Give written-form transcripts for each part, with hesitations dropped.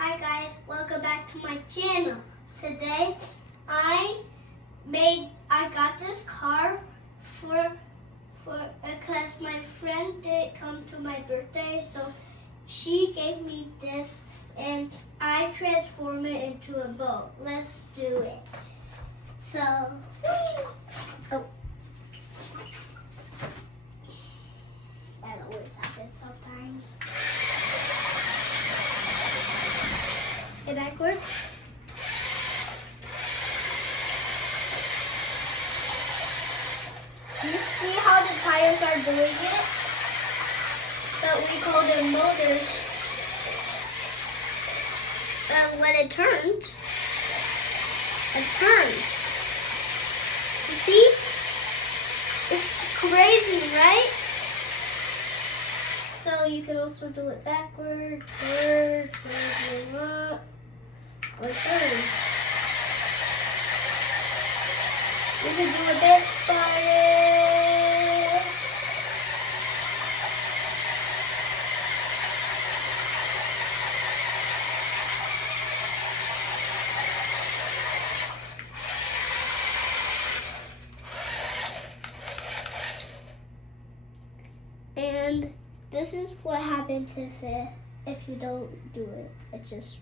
Hi guys, welcome back to my channel. Today I got this car for because my friend didn't come to my birthday, so she gave me this and I transform it into a boat. Let's do it. So, oh. That always happens sometimes. Get backwards. You see how the tires are doing it? But we call them motors. When it turns, it turns. You see? It's crazy, right? So you can also do it backward, forward, up, or turn. You can do a bit farther. And this is what happens if you don't do it. It just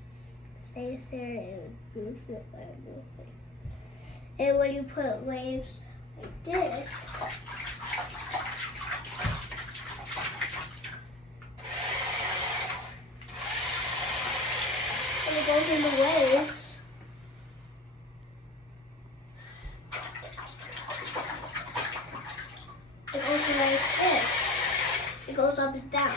stays there and moves it and moves it. And when you put waves like this, and it goes in the waves, it goes like this. It goes up and down.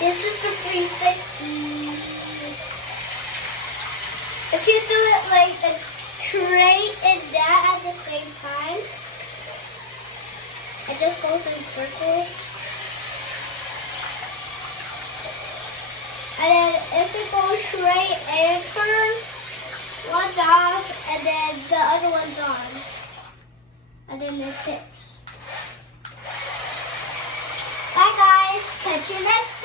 This is the 360. If you do it like a crate and that at the same time, it just goes in circles. And then if it goes straight and turn, one's off and then the other one's on. And then it tips. Bye guys, catch you next time.